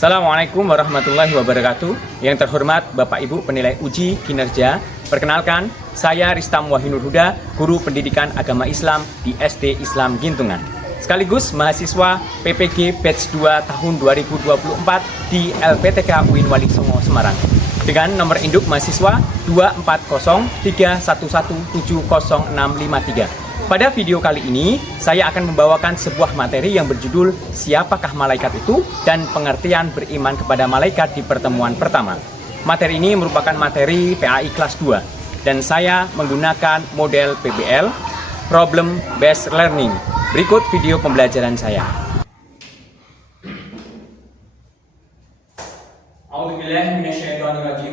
Assalamualaikum warahmatullahi wabarakatuh. Yang terhormat Bapak Ibu penilai uji kinerja, perkenalkan saya Ristam Wahinur Huda, guru pendidikan agama Islam di SD Islam Gintungan, sekaligus mahasiswa PPG Batch 2 tahun 2024 di LPTK UIN Wali Songo Semarang dengan nomor induk mahasiswa 24031170653. Pada video kali ini, saya akan membawakan sebuah materi yang berjudul Siapakah Malaikat Itu? Dan pengertian beriman kepada malaikat di pertemuan pertama. Materi ini merupakan materi PAI kelas 2 dan saya menggunakan model PBL, Problem Based Learning. Berikut video pembelajaran saya.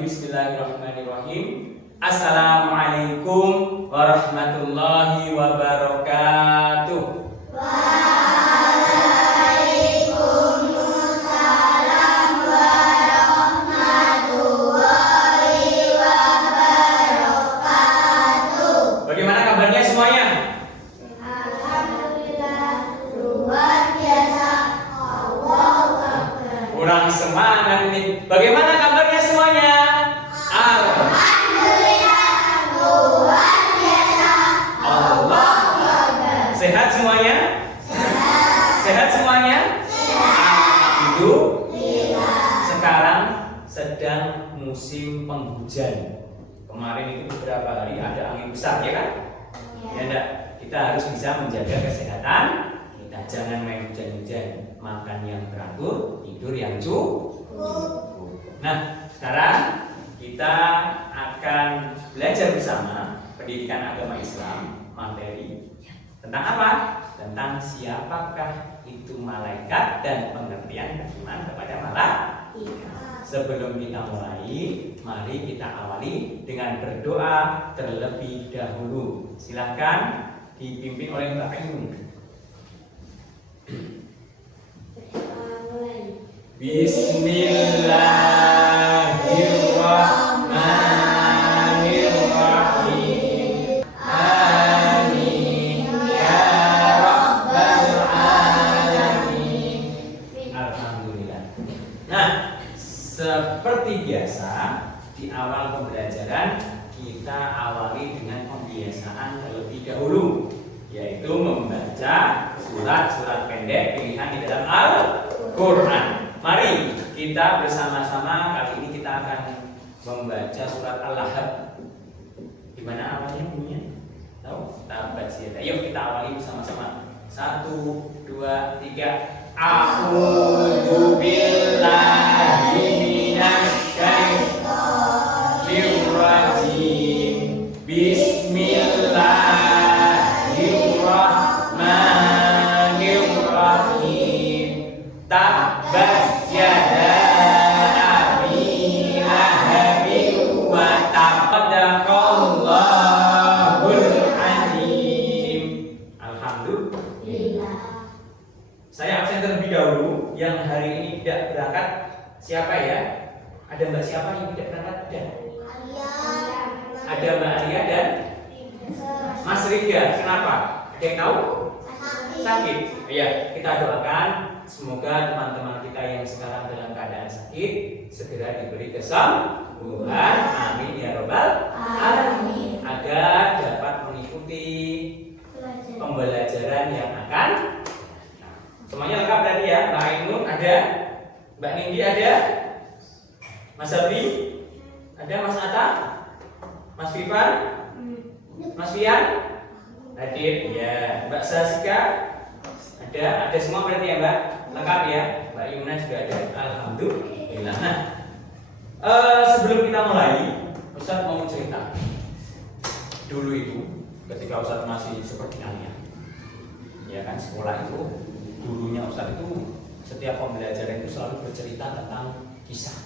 Bismillahirrahmanirrahim. Assalamualaikum warahmatullahi wabarakatuh. Waalaikumsalam warahmatullahi wabarakatuh. Bagaimana kabarnya semuanya? Alhamdulillah, luar biasa. Allahu Akbar. Kurang semangat ini. Bagaimana kabarnya semuanya? Sehat semuanya? Sehat semuanya? Hidup? Sekarang sedang musim penghujan. Kemarin itu beberapa hari ada angin besar, ya kan? Ya enggak? Kita harus bisa menjaga kesehatan. Kita jangan main hujan-hujan. Makan yang teratur, tidur yang cukup. Nah, sekarang kita akan belajar bersama pendidikan agama Islam, materi tentang apa? Tentang siapakah itu malaikat dan pengertian beriman kepada malaikat. Sebelum kita mulai, mari kita awali dengan berdoa terlebih dahulu. Silakan dipimpin oleh Mbak Ainun. Bismillahirrahmanirrahim. Amin ya rabbal alamin. Alhamdulillah. Nah, seperti biasa di awal pembelajaran kita awali dengan pembiasaan terlebih dahulu, yaitu membaca surat-surat pendek pilihan di dalam Al-Quran. Mari kita bersama-sama, kali ini kita akan membaca surat Al-Lahab. Gimana awalnya bunyinya? Tahu? Tabat siapa? Yuk kita awali bersama-sama. 1, 2, 3. A'udzu billahi minasy syaithanir rajim. Bismillahirrahmanirrahim. Tabbat yada abi lahabin wa tab. Sadaqallahul azim. Alhamdulillah. Saya absen terlebih dahulu. Yang hari ini tidak berangkat siapa ya? Ada Mbak siapa yang tidak berangkat? Ada Mbak Alia dan Mas Riga. Kenapa? Ada yang tahu? Sakit. Ya, kita doakan semoga teman-teman kita yang sekarang dalam keadaan sakit segera diberi kesembuhan. Amin ya robbal alamin. Agar dapat mengikuti pembelajaran yang akan. Semuanya lengkap tadi ya. Mbak Ainun ada, Mbak Nindi ada, Mas Abi ada, Mas Atta, Mas Vivan, Mas Fian hadir ya, Mbak Sasika ada semua berarti ya Mbak, lengkap ya. Mbak Yumna juga ada. Alhamdulillah. Nah, sebelum kita mulai, Ustadz mau cerita. Dulu itu ketika Ustadz masih seperti kalian, ya kan, sekolah itu gurunya Ustadz itu setiap pembelajaran itu selalu bercerita tentang kisah.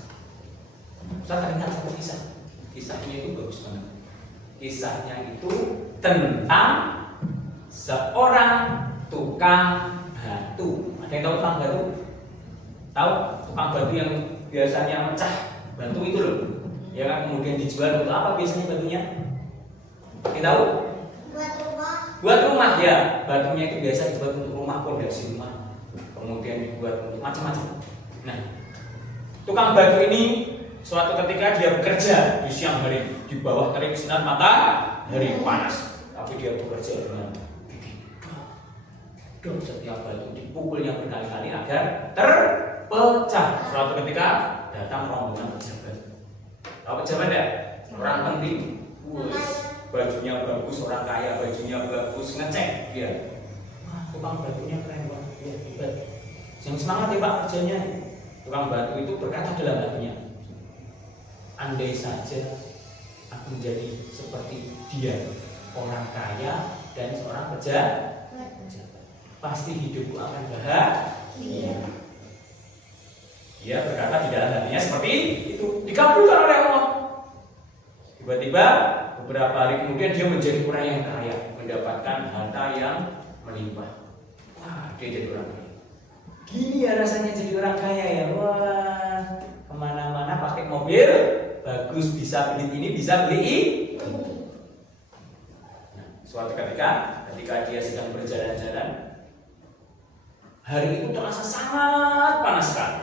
Ustadz ingat satu kisah. Kisahnya itu bagus banget. Kisahnya itu tentang seorang tukang batu. Ada yang tahu tukang batu? Tahu tukang batu yang biasanya mecah batu itu loh, ya kan, kemudian dijual untuk apa biasanya batunya? Kita tahu? Buat rumah ya. Batunya itu biasa dibuat untuk rumah, pondasi rumah. Kemudian dibuat untuk macam-macam. Nah, tukang batu ini suatu ketika dia bekerja di siang hari di bawah terik sinar matahari panas, tapi dia bekerja dengan gigih. Dan setiap batu dipukulnya berkali-kali agar terpecah. Suatu ketika datang rombongan pejabat. Tahu pejabat ya? Orang penting. Bajunya bagus, orang kaya, bajunya bagus, ngecek dia. Wah, tukang batunya keren banget, ya, hebat. Yang semangat ya Pak kerjanya. Tukang batu itu berkata dalam hatinya, andai saja aku menjadi seperti dia, orang kaya dan seorang pejabat, pasti hidupku akan bahagia. Dia berkata di dalam hatinya seperti itu, dikabulkan oleh Allah. Tiba-tiba beberapa hari kemudian dia menjadi orang yang kaya, mendapatkan harta yang melimpah. Wah, dia jadi orang kaya. Gini ya rasanya jadi orang kaya ya. Wah, kemana-mana pakai mobil bagus, bisa beli ini, bisa beli ini. Nah, suatu ketika dia sedang berjalan-jalan, hari itu terasa sangat panas sekali.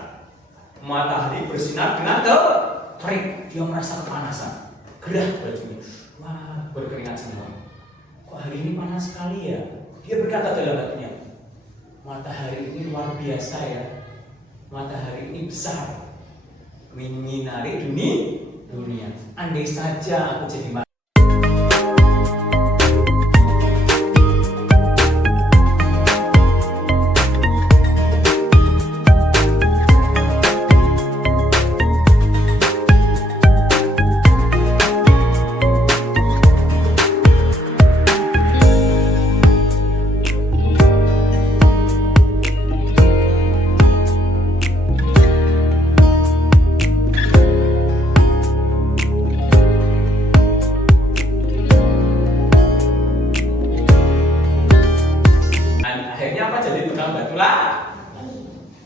Matahari bersinar dengan terik, dia merasa kepanasan, gerah bajunya, wah berkeringat semua. Kok hari ini panas sekali ya? Dia berkata dalam hatinya, matahari ini luar biasa ya, matahari ini besar, menyinari dunia. Andai saja aku jadi matahari.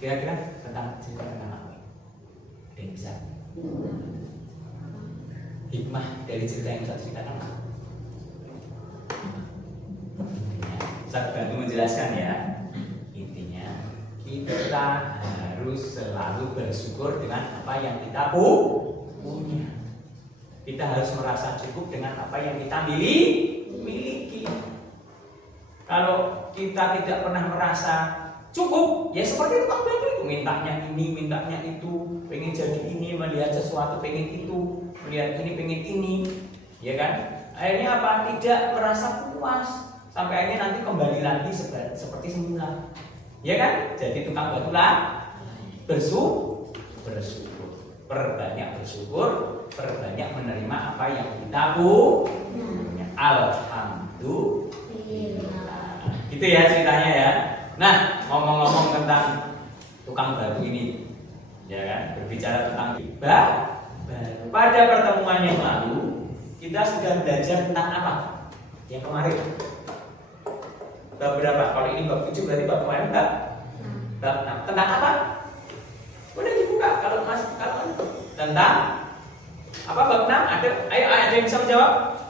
Kira-kira tentang cerita tentang apa? Ada yang bisa? Hikmah dari cerita yang saya ceritakan apa? Saya bantu menjelaskan ya. Intinya kita harus selalu bersyukur dengan apa yang kita punya. Kita harus merasa cukup dengan apa yang kita miliki. Kalau kita tidak pernah merasa cukup, ya seperti tukang batu itu, mintanya ini, mintanya itu, pengen jadi ini, melihat sesuatu pengen itu, melihat ini pengen ini, ya kan? Akhirnya apa? Tidak merasa puas, sampai akhirnya nanti kembali lagi seperti semula, ya kan? Jadi tukang batu lah bersyukur, perbanyak bersyukur, perbanyak menerima apa yang kita punya. Alhamdulillah. Gitu ya ceritanya ya. Nah, ngomong-ngomong tentang tukang batu ini, ya kan, berbicara tentang bab baru. Pada pertemuan yang lalu kita sudah belajar tentang apa? Yang kemarin bab berapa? Kalau ini bab 7 berarti bab kemarin bab 6. Tentang apa? Boleh dibuka kalau tentang apa bab 6 ada? Ayo ada yang bisa menjawab?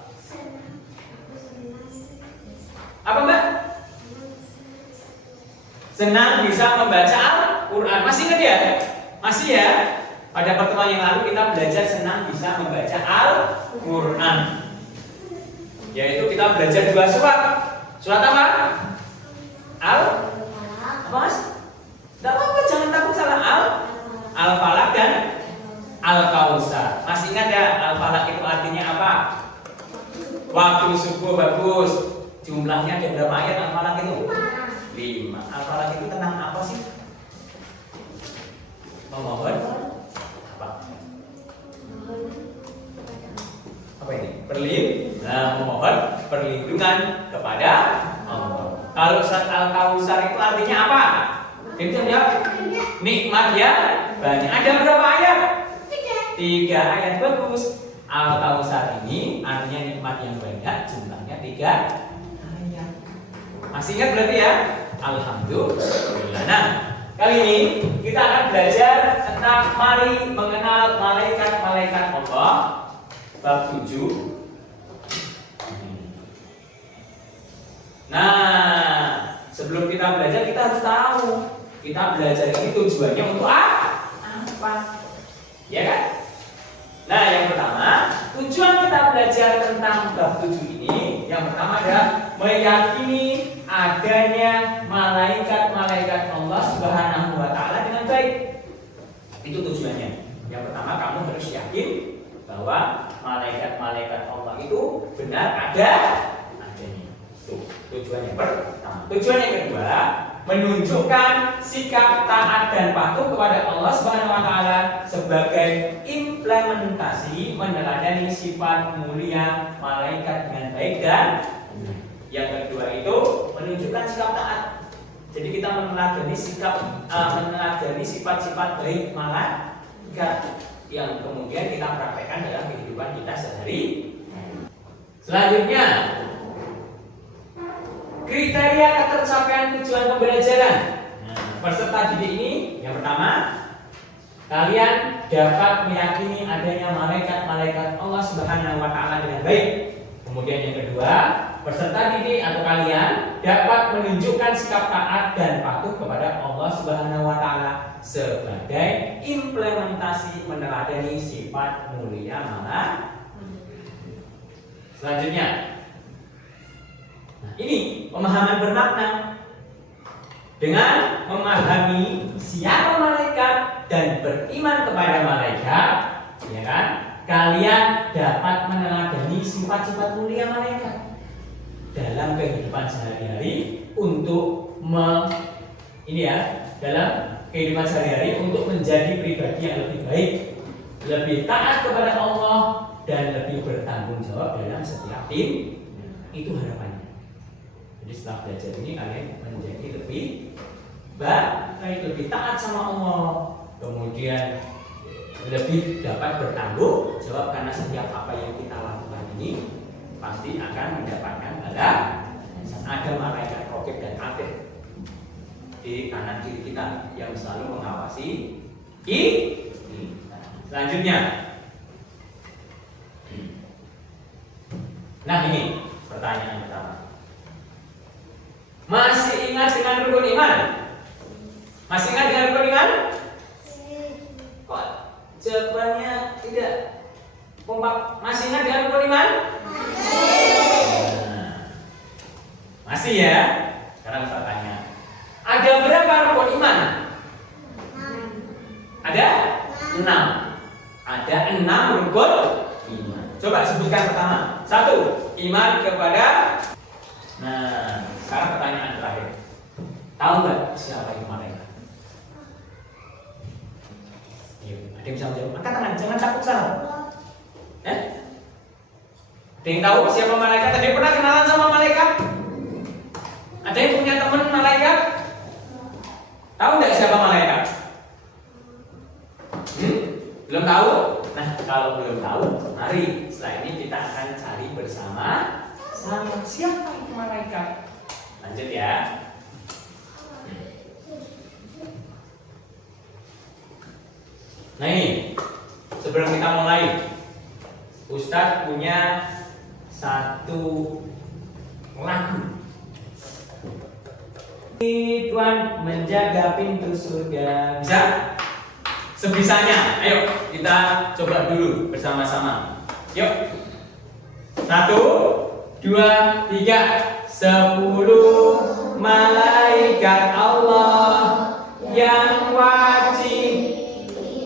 Apa Mbak? Senang bisa membaca Al-Quran. Masih ingat ya? Masih ya? Pada pertemuan yang lalu kita belajar senang bisa membaca Al-Quran. Yaitu kita belajar 2 surat. Surat apa? Apa Mas? Tidak apa-apa, jangan takut salah. Al-Falaq dan Al-Kautsar. Masih ingat ya? Al-Falaq itu artinya apa? Waktu subuh. Bagus. Jumlahnya ada berapa ayat Al-Falaq itu? 5. Al-Falaq itu tentang apa sih? Memohon apa? Apa ini? Memohon perlindungan kepada Allah. Kalau surat Al-Kautsar itu artinya apa? Itu ya nikmat ya banyak. Ada berapa ayat? 3 ayat. Bagus. Al-Kautsar ini artinya nikmat yang banyak, jumlahnya 3 ayat. Masih ingat berarti ya? Alhamdulillah. Nah, kali ini kita akan belajar tentang mari mengenal malaikat-malaikat Allah bab 7. Nah, sebelum kita belajar kita harus tahu kita belajar ini tujuannya untuk apa? Ya kan? Nah, yang pertama, tujuan kita belajar tentang bab 7 ini, yang pertama adalah meyakini adanya malaikat-malaikat Allah Subhanahu wa taala dengan baik. Itu tujuannya. Yang pertama, kamu harus yakin bahwa malaikat-malaikat Allah itu benar adanya. Itu tujuannya pertama. Tujuan yang kedua, menunjukkan sikap taat dan patuh kepada Allah Subhanahu wa taala sebagai implementasi meneladani sifat mulia malaikat dengan baik. Dan yang kedua itu menunjukkan sikap taat. Jadi kita meneladani sifat-sifat baik malaikat yang kemudian kita praktekkan dalam kehidupan kita sehari. Selanjutnya, kriteria ketercapaian tujuan pembelajaran. Peserta didik ini, yang pertama, kalian dapat meyakini adanya malaikat-malaikat Allah Subhanahu wa taala dengan baik. Kemudian yang kedua, peserta didik atau kalian dapat menunjukkan sikap taat dan patuh kepada Allah Subhanahu wa taala sebagai implementasi meneladani sifat mulia malaikat. Selanjutnya, nah, ini pemahaman bermakna. Dengan memahami siapa malaikat dan beriman kepada malaikat, ya kan? Kalian dapat meneladani sifat-sifat mulia malaikat dalam kehidupan sehari-hari untuk dalam kehidupan sehari-hari untuk menjadi pribadi yang lebih baik, lebih taat kepada Allah dan lebih bertanggung jawab dalam setiap tim. Itu harapannya. Jadi setelah belajar ini kalian menjadi lebih baik, lebih taat sama Allah, kemudian lebih dapat bertanggung jawab karena setiap apa yang kita lakukan ini pasti akan mendapatkan balasan. Ada malaikat raqib dan atid di kanan kiri kita yang selalu mengawasi kita. Selanjutnya, nah ini pertanyaan pertama. Masih ingat dengan rukun iman? Masih ingat dengan rukun iman? Kok jawabannya tidak kompak? Masih ingat dengan rukun iman? Masih ya? Sekarang saya tanya, ada berapa rukun iman? Ada 6. Ada 6 rukun iman. Coba sebutkan pertama. 1. Iman kepada. Nah, sekarang pertanyaan terakhir. Tahu nggak siapa itu malaikat? Yuk, ada yang bisa menjawab? Angkat tangan, jangan takut salah. Ada yang tahu siapa malaikat? Ada yang pernah kenalan sama malaikat? Ada yang punya teman malaikat? Tahu nggak siapa malaikat? Belum tahu? Nah, kalau belum tahu, mari setelah ini kita akan cari bersama siapa itu malaikat. Lanjut ya. Nah ini, sebelum kita mulai, Ustadz punya satu lagu. Tuhan menjaga pintu surga. Bisa? Sebisanya. Ayo kita coba dulu bersama-sama. Yuk. 1, 2, 3. 10 malaikat Allah yang wajib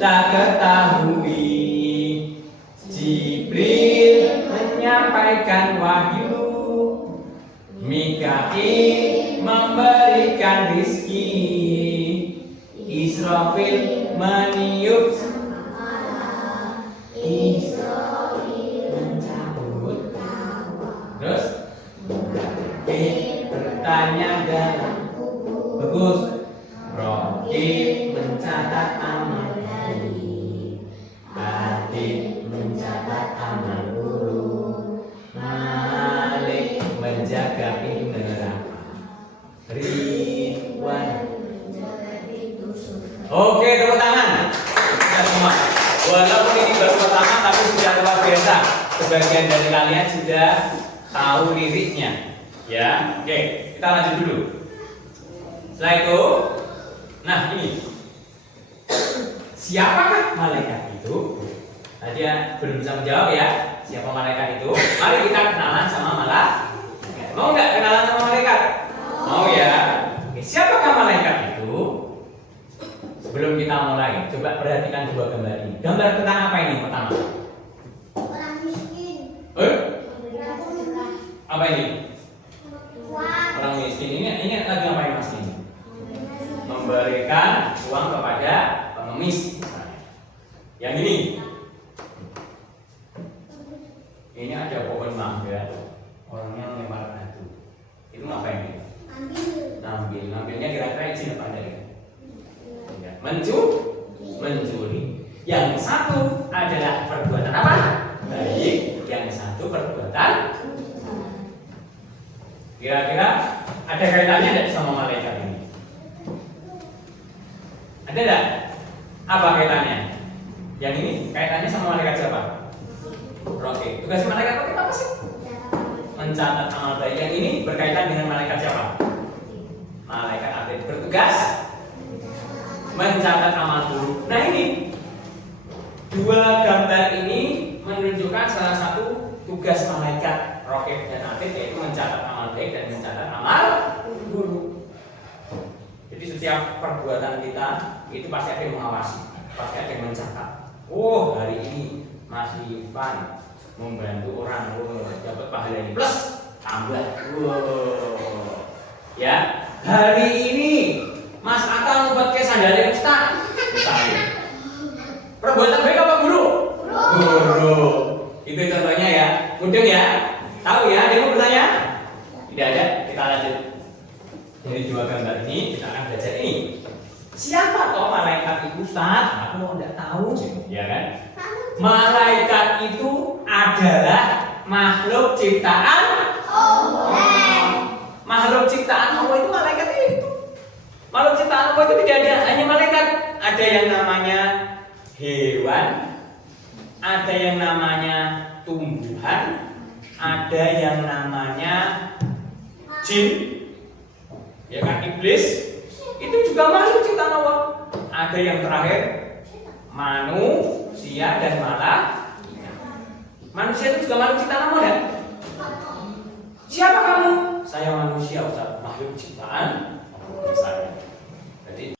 tak ketahui. Jibril menyampaikan wahyu, Mikail memberikan rizki, Israfil meniup, Israfil mencabut. Terus bertanya dalam bagus, Raqib mencatat amal hari, Atid mencatat amal buruk, Malik menjaga pintu neraka, Ridwan menjaga pintu surga. Oke, tepuk tangan. Kita semua. Walaupun ini baru pertama tapi sudah luar biasa. Sebagian dari kalian sudah tahu liriknya. Ya, oke, kita lanjut dulu. Setelah itu, nah ini siapakah malaikat ini? itu? Tadi ya belum bisa menjawab ya. Siapa malaikat itu? Mari kita kenalan sama malaikat. Mau nggak kenalan sama malaikat? Mau ya. Oke, siapakah malaikat itu? Sebelum kita mulai, coba perhatikan dua gambar ini. Gambar tentang apa ini pertama? Orang miskin. Memberikan sedekah. Apa ini? Uang. Orang miskin ini lagi ngapain mas ini? Memberikan uang kepada pengemis. Yang ini ada pohon mangga, orangnya melempar batu. Itu ngapain ini? Ngambilnya kira-kira izin apa dari? Mencuri. Yang satu adalah perbuatan apa? Baik. Yang satu perbuatan. Kira-kira ada kaitannya tidak sama malaikat ini? Ada tidak? Apa kaitannya? Yang ini kaitannya sama malaikat siapa? Oke. Tugas malaikat apa sih? Mencatat amal baik. Yang ini berkaitan dengan malaikat siapa? Malaikat atlet bertugas mencatat amal buruk. Nah ini dua gambar ini menunjukkan salah satu tugas malaikat rokib dan atlet, yaitu mencatat amal baik dan mencatat amal buruk. Jadi setiap perbuatan kita itu pasti ada yang mengawasi, pasti ada yang mencatat. Oh, hari ini Mas Ivan membantu orang, dapat pahala ini plus tambah. Ya, hari ini Mas Atta membuat ke sandalnya Ustaz. Misalnya. Perbuatan baik apa buruk? Buruk. Itu contohnya ya. Mudeng ya. Tahu ya? Dia mau bertanya? Tidak ada. Kita lanjut. Dari dua gambar ini kita akan belajar ini. Siapa toh malaikat itu Ustaz? Aku mau tidak tahu. Ya kan? Malaikat itu adalah makhluk ciptaan Allah. Makhluk ciptaan Allah itu malaikat itu. Makhluk ciptaan Allah itu tidak ada hanya malaikat. Ada yang namanya hewan, ada yang namanya tumbuhan, ada yang namanya jin, ya kan, iblis. Itu juga makhluk ciptaan Allah. Ada yang terakhir manusia dan malaikat. Manusia itu juga makhluk ciptaan Allah ya? Siapa kamu? Saya manusia Ustaz, makhluk ciptaan saya. Jadi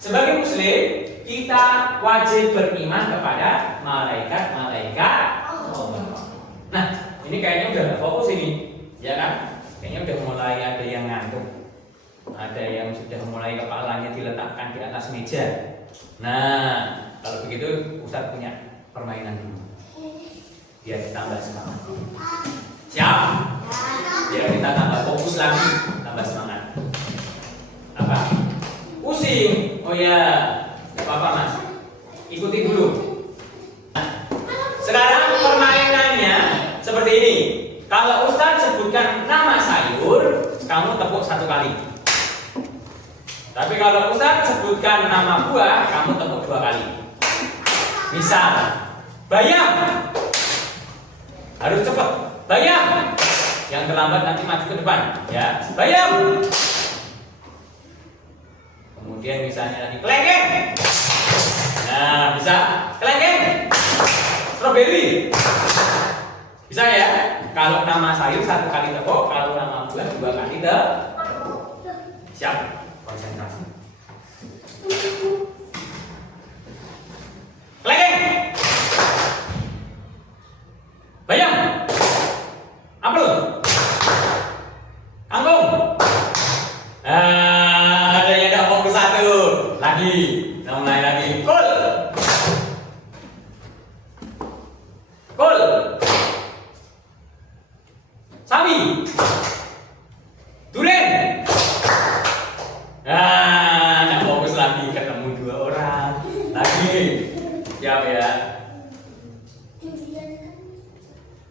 sebagai muslim kita wajib beriman kepada malaikat-malaikat Allah. Nah, ini kayaknya udah nggak fokus ini, ya kan? Kayaknya udah mulai ada yang ngantuk, ada yang sudah mulai kepalanya diletakkan di atas meja. Nah, kalau begitu Ustadz punya permainan dulu, biar ditambah semangat. Siap? Biar kita tambah fokus lagi, tambah semangat. Apa? Pusing. Oh ya, nggak apa-apa Mas. Ikuti dulu. Nah, sekarang permainannya seperti ini. Kalau Ustadz sebutkan nama sayur, kamu tepuk 1 kali. Tapi kalau Ustadz sebutkan nama buah, kamu tepuk 2 kali. Misal, bayam. Harus cepat. Bayam. Yang terlambat nanti maju ke depan. Ya, bayam. Kemudian misalnya lagi kelengkeng. Nah, bisa kelengkeng. Strawberry. Bisa ya? Kalau nama sayur 1 kali tepuk, kalau nama buah 2 kali tepuk. Siap? Konsentrasi. Kelengkeng. Bayam. Apel. Kangkung. Ada yang tidak fokus satu. Lagi. Kita mulai lagi. Kul. Kul. Sawi. Duren. Tidak fokus lagi. Ketemu dua orang. Lagi. Siap ya.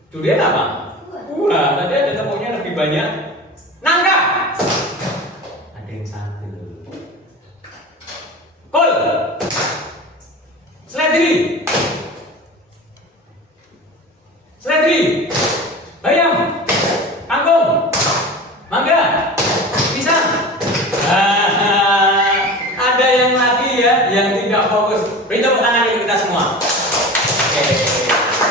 Durian apa? Wah, tadi ada tepungnya lebih banyak. Nangka. Ada yang satu. Kol. Seledri. Seledri. Bayam. Kangkung. Mangga. Pisang. Ada yang lagi ya yang tidak fokus. Beri tepuk tangan untuk kita semua. Oke.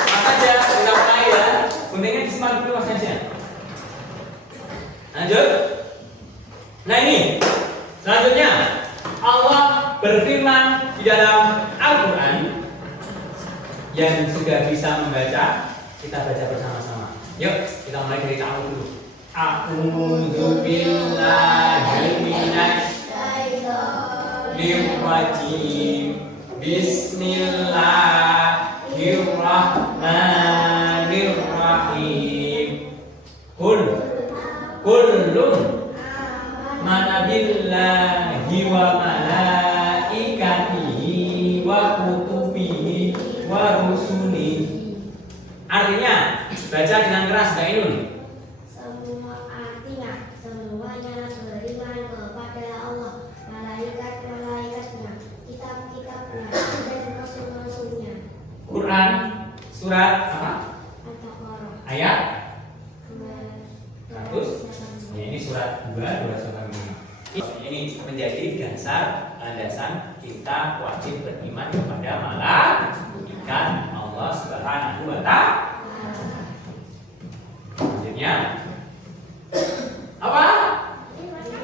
Mas aja kita mulai ya. Guntingnya disimpan dulu Mas Nasya. Lanjut. Nah ini selanjutnya Allah berfirman di dalam Al-Quran. Yang sudah bisa membaca, kita baca bersama-sama. Yuk kita mulai dari ta'awudz dulu. A'udzu billahi minasyaitonir rajim. Bismillahirrahmanirrahim. Kullun mana billahi wa malaikatihi wa kutubihi wa rusulihi. Artinya baca dengan keras Mbak Inun. Artinya semuanya beriman kepada Allah, malaikat-malaikatnya, kitab-kitabnya, dan rasul-rasulnya. Quran surat apa? Al-Baqarah Ayat 100. 100. Ini surat 2 surat 5. Ini menjadi dasar landasan kita wajib beriman kepada malaikat Allah Subhanahu wa Ta'ala. Selanjutnya apa?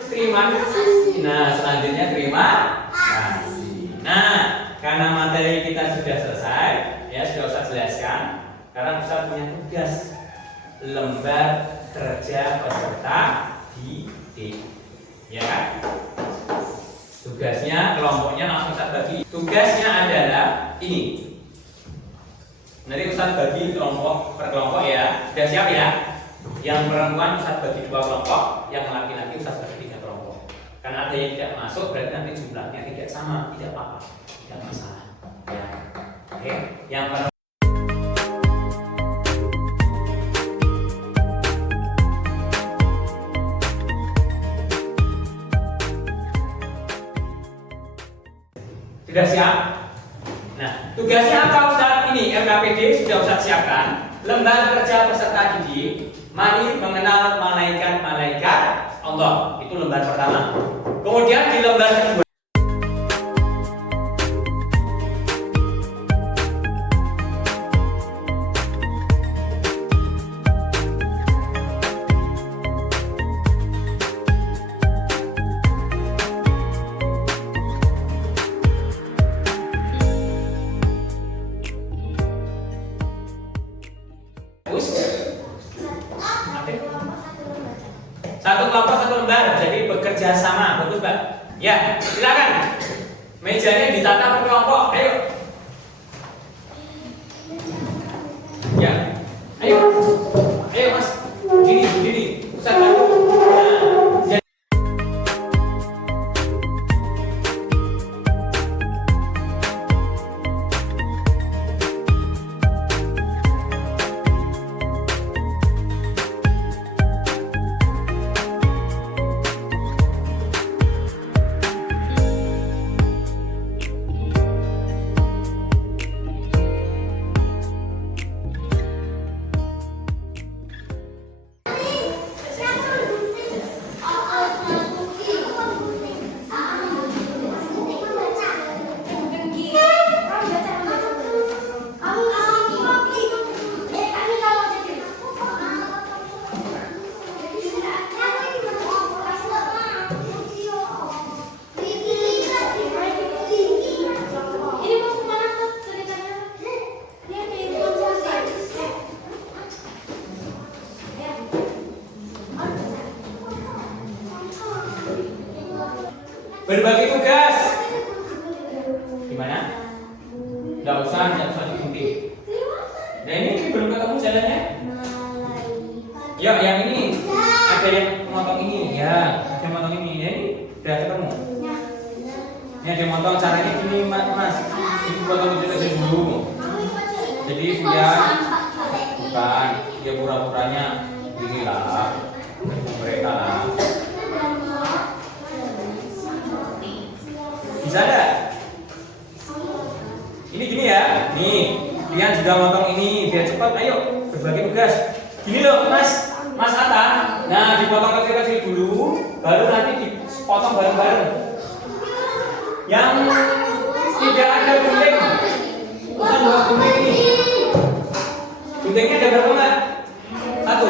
Terima kasih. Nah, selanjutnya terima kasih. Nah, karena materi kita sudah selesai, ya sudah Ustaz jelaskan. Karena Ustaz punya tugas lembar kerja peserta didik, ya kan? Tugasnya kelompoknya langsung Ustaz bagi. Tugasnya adalah ini. Nanti Ustaz bagi kelompok per kelompok ya. Sudah siap ya? Yang perempuan Ustaz bagi 2 kelompok, yang laki-laki Ustaz bagi 3 kelompok. Karena ada yang tidak masuk berarti nanti jumlahnya tidak sama, tidak apa-apa, tidak masalah. Ya. Oke, yang perempuan sudah siap? Nah, tugasnya apa Ustaz? Ini LKPD sudah Ustaz siapkan. Lembar kerja peserta didik, mari mengenal malaikat-malaikat Allah. Itu lembar pertama. Kemudian di lembar kedua satu kelompok satu lembar, jadi bekerja sama, betul Mbak? Ya, silakan. Mejanya ditata per kelompok, ayo. Ya, ayo, ayo Mas. Gini, Ustaz bantu. Nah, Berbagi tugas. Gimana? Nggak usah digunting. Nah ini belum ketemu jalannya. Ya, yang ini ada yang motong ini. Ya, ada yang motong ini. Ya, ini udah ketemu. Ini ada yang motong, caranya gini mas. Ini potong kecil-kecil dulu. Jadi dia bukan, dia pura-puranya inilah mereka lah. Bisa ada? Ini gini ya. Nih, kalian sudah motong ini biar cepat. Ayo berbagi tugas. Gini loh, Mas Atta. Nah, dipotong kecil-kecil dulu, baru nanti dipotong bareng-bareng. Yang tidak ada gunting, bukan buat gunting ini. Guntingnya ada berapa nggak? Satu.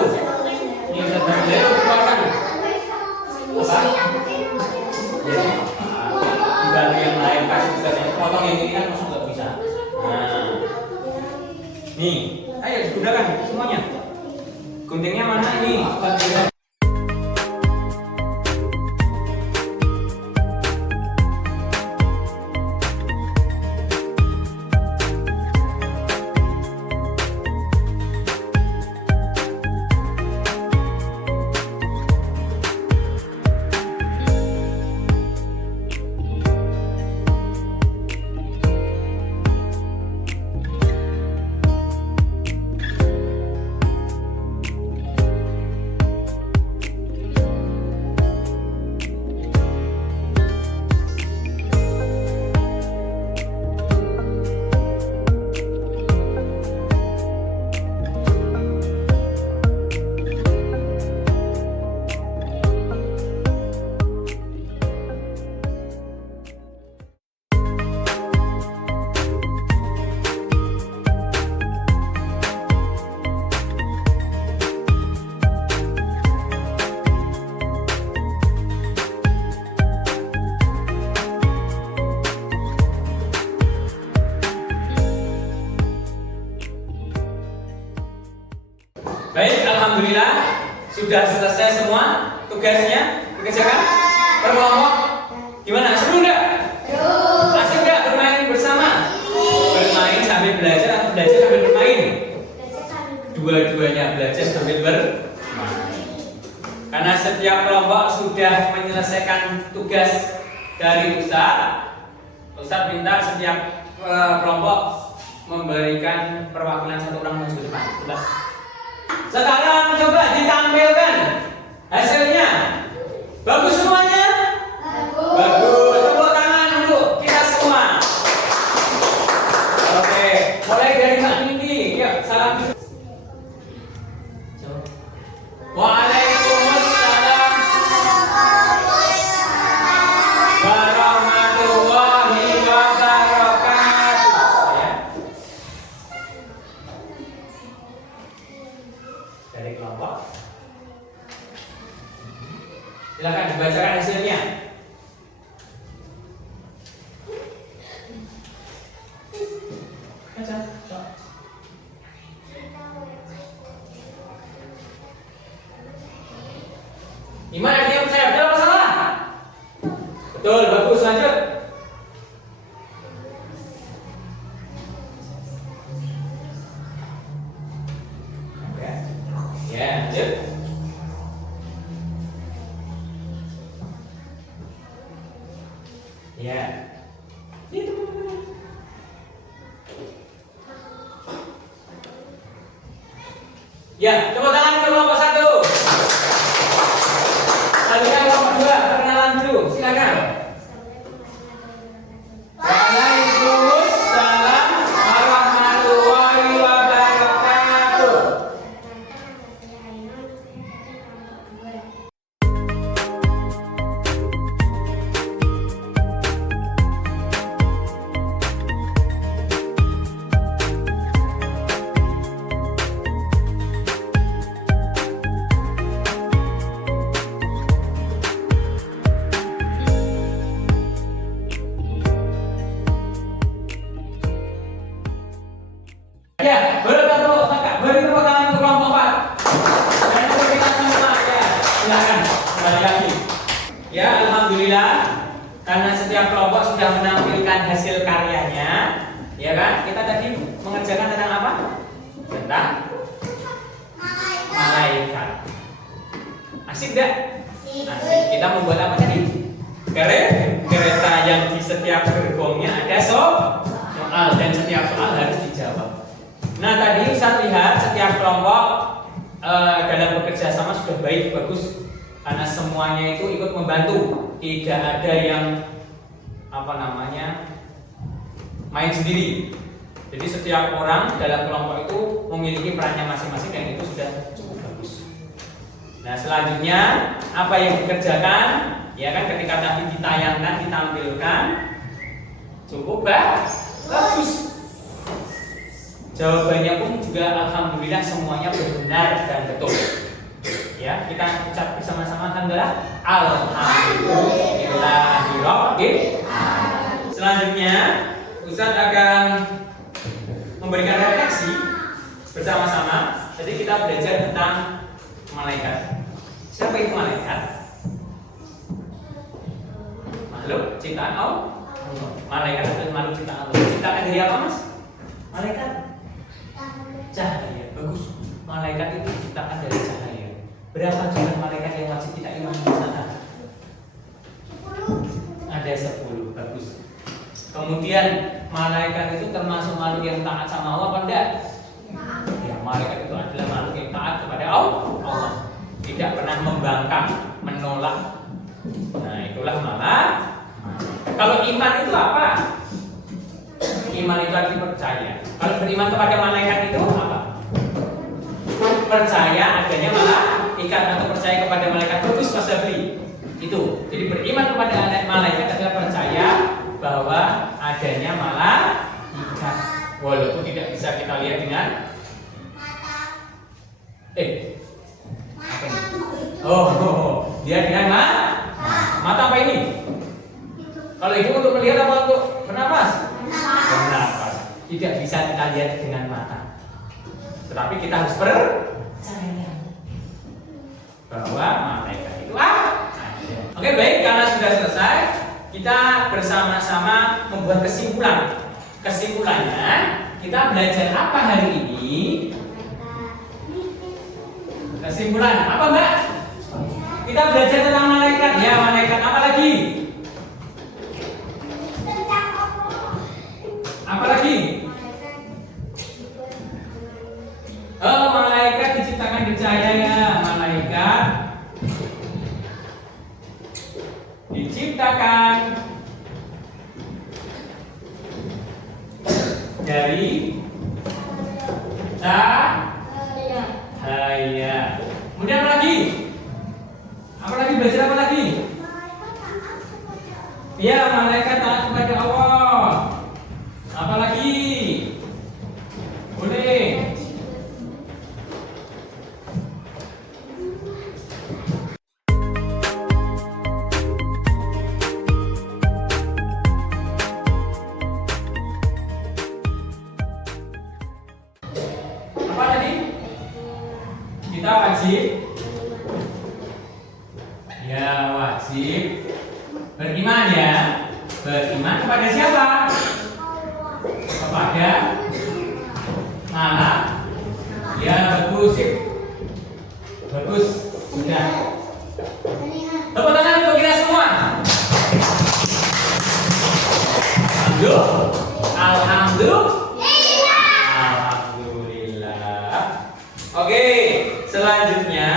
Ini satu. Jadi keluarkan. Apa? Jadi dibantu yang lain kasih tugasnya. Potong yang ini kan masuk nggak bisa. Nah, nih, ayo digunakan semuanya. Guntingnya mana ini? Baik, alhamdulillah sudah selesai semua tugasnya dikerjakan per kelompok. Gimana? Seru nggak? Asik nggak bermain bersama? Bermain sambil belajar atau belajar sambil bermain? Dua-duanya belajar sambil bermain. Karena setiap kelompok sudah menyelesaikan tugas dari Ustadz minta setiap kelompok memberikan perwakilan satu orang maju ke depan. Coba. Sekarang coba ditampilkan hasilnya. Bagus semuanya? Bagus. Tepuk tangan untuk kita semua. Oke, mulai dari Mbak Nindi. Yuk, salam dulu. Waalaikumsalam warahmatullahi wabarakatuh. Ya. Dari kelompok. Silakan dibacakan hasilnya. Baca. Gimana dia saya? Betul apa salah? Betul, bagus, lanjut. Oke. Ya, lanjut. Ya. Itu. Ya, tepuk tangan ke kelompok satu. Selanjutnya kelompok dua, perkenalan dulu, silakan. Waalaikumsalam warahmatullahi wabarakatuh. Ya, beri tepuk tangan untuk kelompok 4. Dan untuk kita semua ya, silakan kembali lagi. Ya, alhamdulillah sudah menampilkan hasil karyanya, ya kan? Kita tadi mengerjakan tentang apa? Tentang malaikat. Asik gak? Asik. Kita membuat apa tadi? Kereta yang di setiap gerbongnya ada soal dan setiap soal harus dijawab. Nah tadi Ustaz lihat setiap kelompok dalam bekerja sama sudah baik, bagus, karena semuanya itu ikut membantu, tidak ada yang main sendiri. Jadi setiap orang dalam kelompok itu memiliki perannya masing-masing dan itu sudah cukup bagus. Nah selanjutnya apa yang dikerjakan? Ya kan ketika tadi ditayangkan, ditampilkan cukup bagus. Jawabannya pun juga alhamdulillah semuanya benar dan betul. Ya, kita ucap bersama-sama alhamdulillah. Alhamdulillahirabbil alamin. Selanjutnya Ustaz akan memberikan refleksi bersama-sama. Jadi kita belajar tentang malaikat. Siapa itu malaikat? Makhluk ciptaan Allah. Malaikat adalah makhluk ciptaan Allah. Diciptakan dari apa, Mas? Malaikat cahaya. Bagus. Malaikat itu diciptakan dari cahaya. Berapa jumlah malaikat yang wajib kita imani di sana? Ada 10. Bagus. Kemudian malaikat itu termasuk makhluk yang taat sama Allah apa enggak? Ya, malaikat itu adalah makhluk yang taat kepada Allah. Tidak pernah membangkang, menolak. Nah, itulah malaikat. Kalau iman itu apa? Iman itu arti percaya. Kalau beriman kepada malaikat itu apa? Percaya adanya malaikat atau percaya kepada malaikat. Bagus Mas Sabri. Itu. Jadi beriman kepada malaikat adalah percaya bahwa adanya malaikat. Walaupun tidak bisa kita lihat dengan apa ini? Dia dengan mata apa ini? Kalau itu untuk melihat apa untuk bernapas? Bernapas. Tidak bisa kita lihat dengan mata. Tetapi kita harus percaya bahwa malaikat itu ada. Oke, baik, karena sudah selesai, kita bersama-sama membuat kesimpulan. Kesimpulannya, kita belajar apa hari ini? Kesimpulan apa, Mbak? Kita belajar tentang malaikat. Ya, malaikat apa lagi? Apa lagi? Malaikat diciptakan dari cahaya. Malaikat diciptakan dari cahaya. Kemudian apa lagi? Apa lagi? Belajar apa lagi? Ya, malaikat taat kepada Allah. Apa lagi? Boleh. Apa tadi? Kita wajib. Ya, wajib beriman ya. Beriman kepada siapa? Kepada malaikat. Ya, bagus. Bagus. Sudah. Tepuk tangan untuk kita semua. Alhamdulillah. Oke, selanjutnya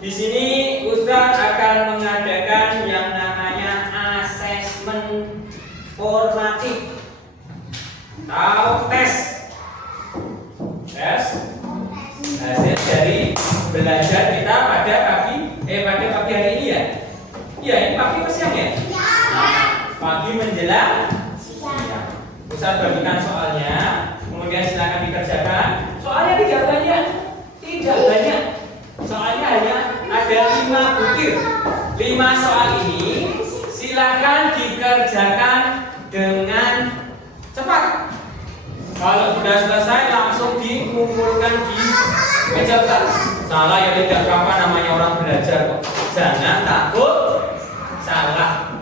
di sini Ustaz akan mengadakan yang namanya asesmen formatif atau tes hasil dari belajar kita pada pagi hari ini ya. Iya, ini pagi atau siang ya? Pagi menjelang siang. Ustaz bagikan soalnya, kemudian silakan dikerjakan. Soalnya tidak banyak. Soalnya hanya ada 5 butir. 5 soal ini silakan dikerjakan dengan cepat. Kalau sudah selesai langsung dikumpulkan di meja besar. Salah ya tidak apa-apa, namanya orang belajar kok. Jangan takut salah.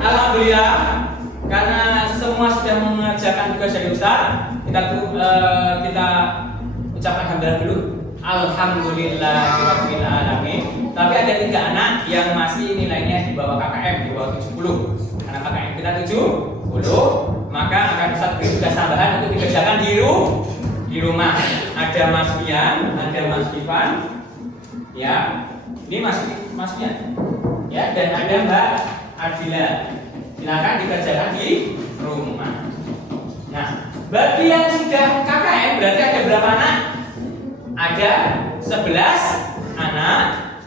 alhamdulillah karena semua sudah mengerjakan tugas dari Ustaz. Kita ucapkan hamdalah dulu. Alhamdulillahirabbil alamin. Tapi ada 3 anak yang masih nilainya di bawah KKM, di bawah 70. Karena KKM kita 70, maka akan Ustaz beri tugas tambahan untuk dikerjakan di rumah. Ada Mas Fian, ada Mas Ivan. Ya. Ini Masnya. Ya, dan ada Mbak Adila. Silakan dikerjakan di rumah. Nah, bagi yang sudah KKM berarti ada berapa anak? Ada 11 anak.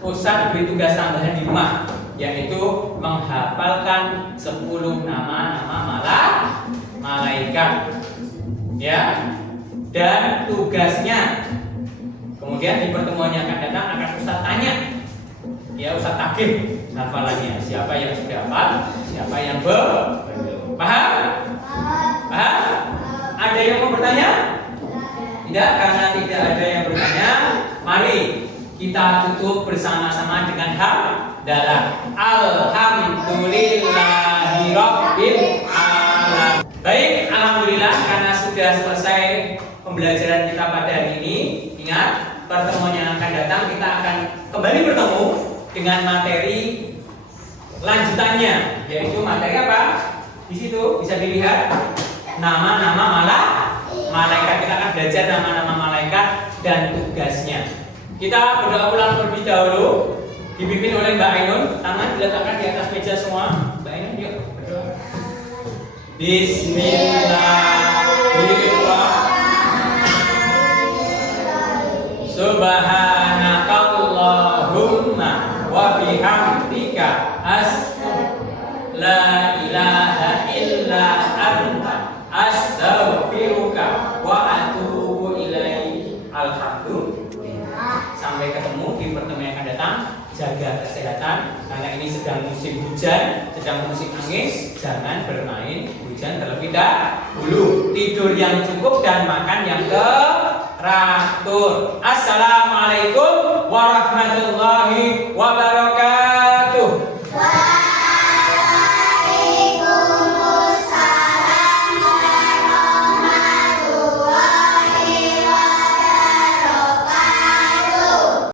Ustaz beri tugas tambahan di rumah, yaitu menghafalkan 10 nama-nama malaikat. Ya. Dan tugasnya kemudian di pertemuan yang akan datang akan Ustaz tanya. Ya, Ustaz takib hafalannya. Siapa yang sudah hafal, siapa yang belum. Paham? Paham? Ada yang mau bertanya? Tidak, karena tidak ada yang bertanya. Mari kita tutup bersama-sama dengan hamdalah. Alhamdulillahirabbil alamin. Baik, alhamdulillah karena sudah selesai pembelajaran kita pada hari ini. Ingat, pertemuan yang akan datang kita akan kembali bertemu dengan materi lanjutannya, yaitu materi apa? Di situ bisa dilihat nama-nama malaikat. Kita akan belajar nama-nama malaikat dan tugasnya. Kita berdoa ulang terlebih dahulu, dipimpin oleh Mbak Ainun. Tangan diletakkan di atas meja semua. Mbak Ainun, yuk berdoa. Bismillahirrahmanirrahim. Subhanakallahumma wa bihamdika la ilaha illa anta astaghfiruka wa atubu ilaik. Alhamdulillah. Sampai ketemu di pertemuan yang akan datang. Jaga kesehatan karena ini sedang musim hujan, sedang musim angin. Jangan bermain hujan terlebih dahulu. Tidur yang cukup dan makan yang teratur. Assalamualaikum